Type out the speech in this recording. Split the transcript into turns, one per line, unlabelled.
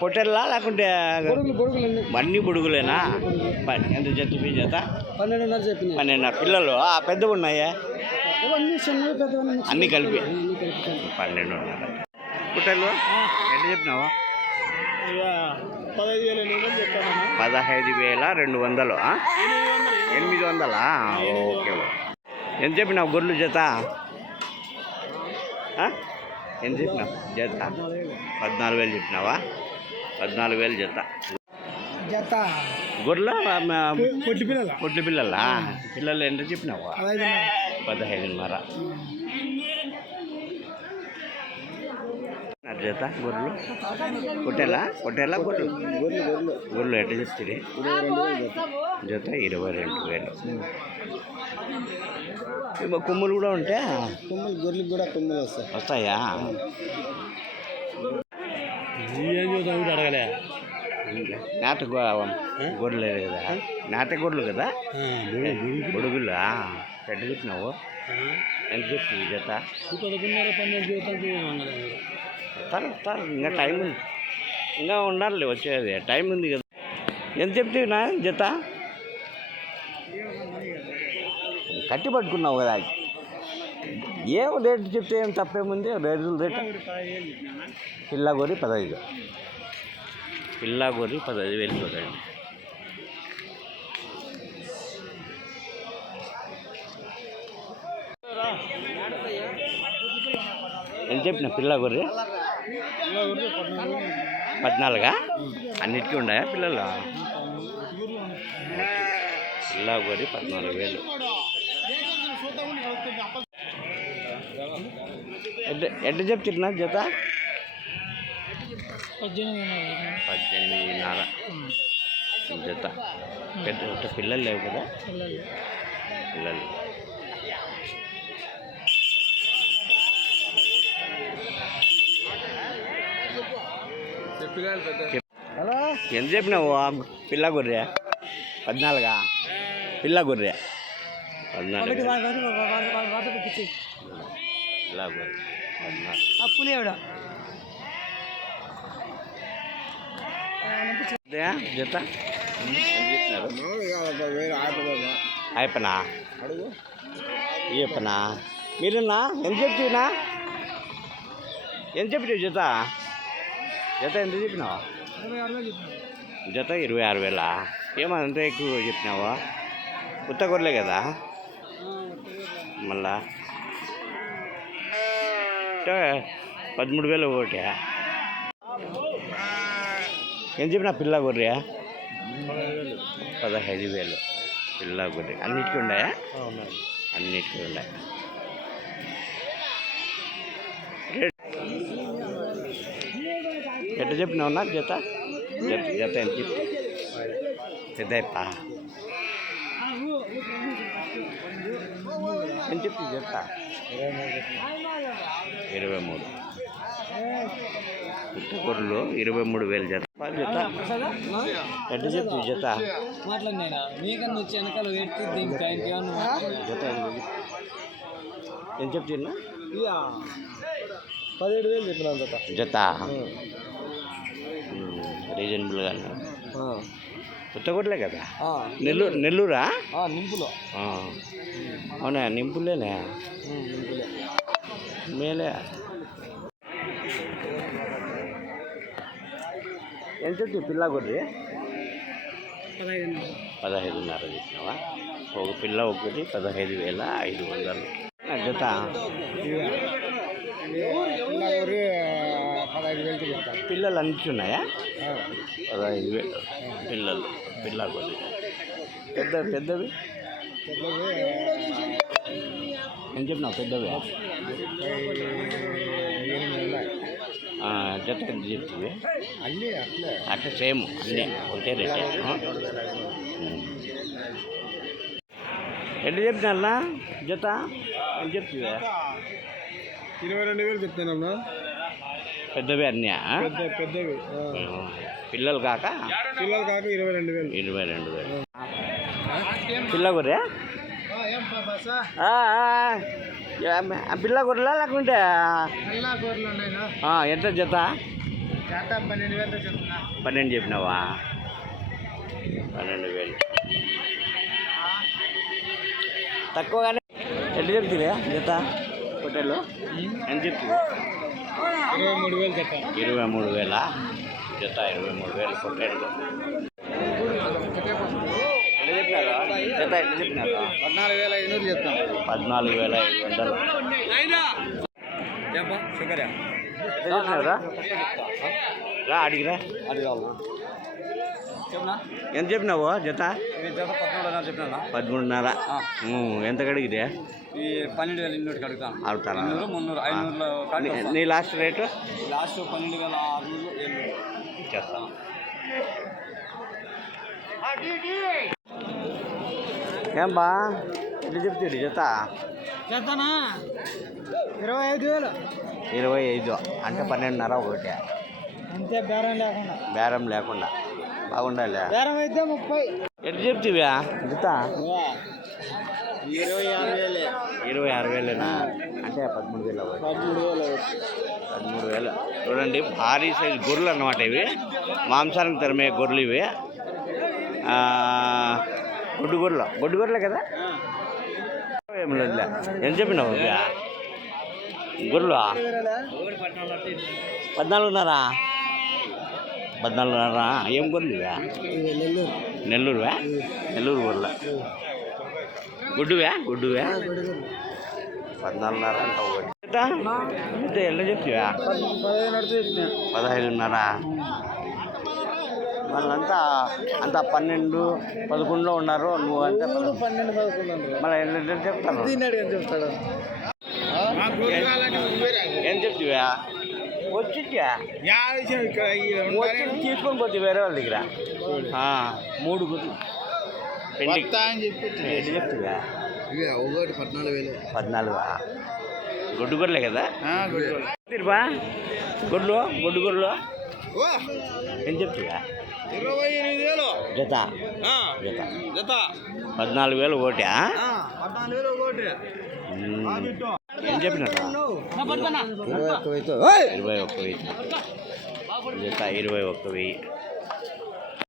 పొట్టెల్లా లేకుంటే
అన్ని.
బుడుగులేనా ఎంత చెప్పి జత?
పన్నెండున్నర చెప్పినా.
పన్నెండు పిల్లలు? ఆ పెద్దవి ఉన్నాయా? అన్ని కలిపి. పన్నెండున్నర పుట్టెలు ఎంత చెప్పినావు?
పదహైదు వేల
రెండు వందలు? ఎనిమిది వందలా. ఓకే ఎంత చెప్పినావు గొర్రెలు జత? ఆ? ఎంత చెప్పినావు జత. పద్నాలుగు వేలు చెప్పినావా? పద్నాలుగు వేలు జత.
జత.
గొర్రెల
కొట్టి పిల్లల?
పొట్ల పిల్లలా? పిల్లలు ఎంత చెప్పినావా?
పదహైదున్నర.
జత గొర్రెలు? పొట్టేలా? పొట్టేలా గొర్రెలు?
గొర్రెలు
ఎట్లా చెప్తుంది
జత
ఇరవై రెండు వేలు. కొమ్ములు కూడా ఉంటే
కొమ్మలు గొర్రెలకు కూడా కొమ్మలు వస్తాయి.
వస్తాయా?
ఏం చూద్దాం కూడా అడగలే.
నాట గొర్రెలు కదా. నాట గొర్రెలు కదా? గొడుగులా ఎట్ట చెప్పినావు ఎంత చెప్తుంది జత?
పదకొండున్నర పన్నెండు
వస్తారు వస్తారు ఇంకా టైం ఉంది. ఇంకా ఉండాలి వచ్చేది. టైం ఉంది కదా. ఎంత చెప్తున్నా జత? కట్టి పట్టుకున్నావు కదా. ఏం రేటు చెప్తే ఏం తప్పేముంది? Rate rate? పిల్లగోరి పదహైదు. పిల్లగోరి పదహైదు వేలు చూడండి ఎంత చెప్పిన పిల్ల గొర్రె పద్నాలుగా? అన్నిటికీ ఉన్నాయా పిల్లలు? పిల్ల గొర్రె పద్నాలుగు వేలు. ఎట్ట చెప్తున్నా జత? పద్దెనిమిదిన్నర. జత. పెద్ద పిల్లలు లేవు కదా? పిల్లలు.
హలో?
ఎంత చెప్పినావు ఆ పిల్ల గొర్రె? పద్నాలుగా? పిల్ల గొర్రె? ఇదా జత? అయిపోనా? అయ్యప్పనా మీరున్నా ఎంత చెప్తున్నా ఎంత చెప్పినావు జత? జత ఎంత చెప్పినావు?
చెప్పిన
జత ఇరవై ఆరు వేల? ఏమంత ఎక్కువ చెప్పినావా? ఉత్త గొర్రెలే కదా? మళ్ళా? అంటే పదమూడు వేలు ఒకటి ఏం చెప్పిన పిల్ల గొర్రె? పదహైదు వేలు. పిల్ల గొర్రె. అన్నిటికీ ఉన్నాయా? అన్నిటికీ ఉన్నాయి. ఎట్లా ఎట్ట చెప్పినావు నాకు జత? జత జత ఎంత చెప్పి పెద్ద ఎంత చెప్పి జత. ఇరవై మూడు పుట్టకూరలు ఇరవై మూడు వేలు జత జత ఎట్ట చెప్పి జత జత ఎంత? ఎంత చెప్తున్నా?
పదిహేడు వేలు చెప్పిన జత.
జత. రీజనబుల్గా పుట్టగొడ్లే కదా? నెల్లూరు నెల్లూరా?
నింపులో.
అవునా నింపులేనే?
నింపులే.
మేలే. ఎంత పిల్ల గొర్రె
పదహైదు
పదహైదున్నర చెప్పినావా ఒక పిల్ల ఒకటి పదహైదు వేల ఐదు వందలు. జత
పిల్లగూరి పదహైదు వేలకి చెప్తాను
పిల్లలు అన్నిటి ఉన్నాయా పదహైదు వేలు పిల్లలు. పిల్ల పెద్ద పెద్దవి?
పెద్దది
ఏం చెప్పినావు పెద్దవి? జత ఎంత చెప్తుంది?
అన్నీ అట్లే
అట్లా సేమ్ అన్నీ ఒకటే రేట్. ఎట్లా చెప్తున్నా జత? అని చెప్తుంది
ఇరవై రెండు వేలు చెప్తానమ్మా
పెద్దవి అన్నీ
పెద్దవి.
పిల్లలు కాక?
పిల్లలు కాక ఇరవై రెండు వేలు.
ఇరవై రెండు వేలు. పిల్ల గొర్రె? పిల్ల గొర్రెలా లేకుంటే? ఎంత జత?
పన్నెండు
చెప్పినావా? పన్నెండు వేలు. తక్కువగానే ఎంత చెప్తుంది జత? హోటల్లో? ఎంత చెప్తుంది
ఇరవై మూడు వేలు చెప్తా
ఇరవై మూడు వేల? జత ఇరవై మూడు వేలు చెప్పినారు జత చెప్పినారు
పద్నాలుగు వేల ఐదు చెప్తాం
పద్నాలుగు వేల ఐదు వందలు చెప్పినారా రా అడిగిరా.
చెప్పనా
ఎంత చెప్పినావు జత? పదమూడున్నర ఎంత కడిగితే?
ఈ పన్నెండు వేల ఇన్నూరు కడుగుతాను
అవుతారా
ఇన్నూరు మున్నూరు ఐనూరులో
నీ- లాస్ట్ రేటు?
లాస్ట్ పన్నెండు వేల ఆరునూరు ఏళ్ళు
ఇచ్చేస్తా. ఏం బా? ఎట్లా చెప్తుంది జత?
చెప్తానా? ఇరవై ఐదు వేలు.
ఇరవై ఐదు. అంటే పన్నెండున్నర ఒకటి.
అంతే బేరం లేకుండా.
బేరం లేకుండా. బాగుండాలి.
బేరం అయితే ముప్పై.
ఎట్లా చెప్తివా? జత
ఇరవై ఆరు వేలే.
ఇరవై ఆరు వేలేనా? అంటే పదమూడు వేలు
పదమూడు వేలు
పదమూడు వేలు. చూడండి భారీ సైజు గొర్రెలు అన్నమాట ఇవి. మాంసానికి తరిమే గొర్రెలు ఇవి. ఆ, గొడ్డు గొర్రెలు. గొడ్డు గొర్రెలే కదా? ఏం లేదులే ఎంత చెప్పినావు ఇవి? గొర్రెలు? పద్నాలుగున్నరా? పద్నాలుగున్నరా ఏం గొర్రెలు ఇవా నెల్లూరువా? నెల్లూరు గొర్రెలు గుడ్డువా? గుడ్డువా? పద్నాలుగున్నర అంట ఒకటి ఎంత?
నడిచి చెప్పిన
పదహైదున్నర. వాళ్ళంతా అంతా పన్నెండు పదకొండులో ఉన్నారు. నువ్వు అంతా
పన్నెండు పదకొండు.
మళ్ళీ ఎట్లా చెప్తాను.
ఏం
చెప్తివా? వచ్చిచ్చా వచ్చి తీసుకొని పోతే వేరే వాళ్ళ దగ్గర? మూడు చెప్తివా
ఒకటి పద్నాలుగు వేలు.
పద్నాలుగు? గొడ్డు గొర్రెలే కదా తిరుపా? గొడ్లు గొడ్డు గొర్రెలు ఏం చెప్తివా
ఇరవై ఎనిమిది వేలు.
జత. జత.
జత.
పద్నాలుగు వేలు ఒకటా
పద్నాలుగు వేలు ఒకటి.
ఏం చెప్పినట్టు
ఇరవై ఒక్క వెయ్యి
ఇరవై ఒక్క వెయ్యి. ఇరవై ఒక్క వెయ్యి.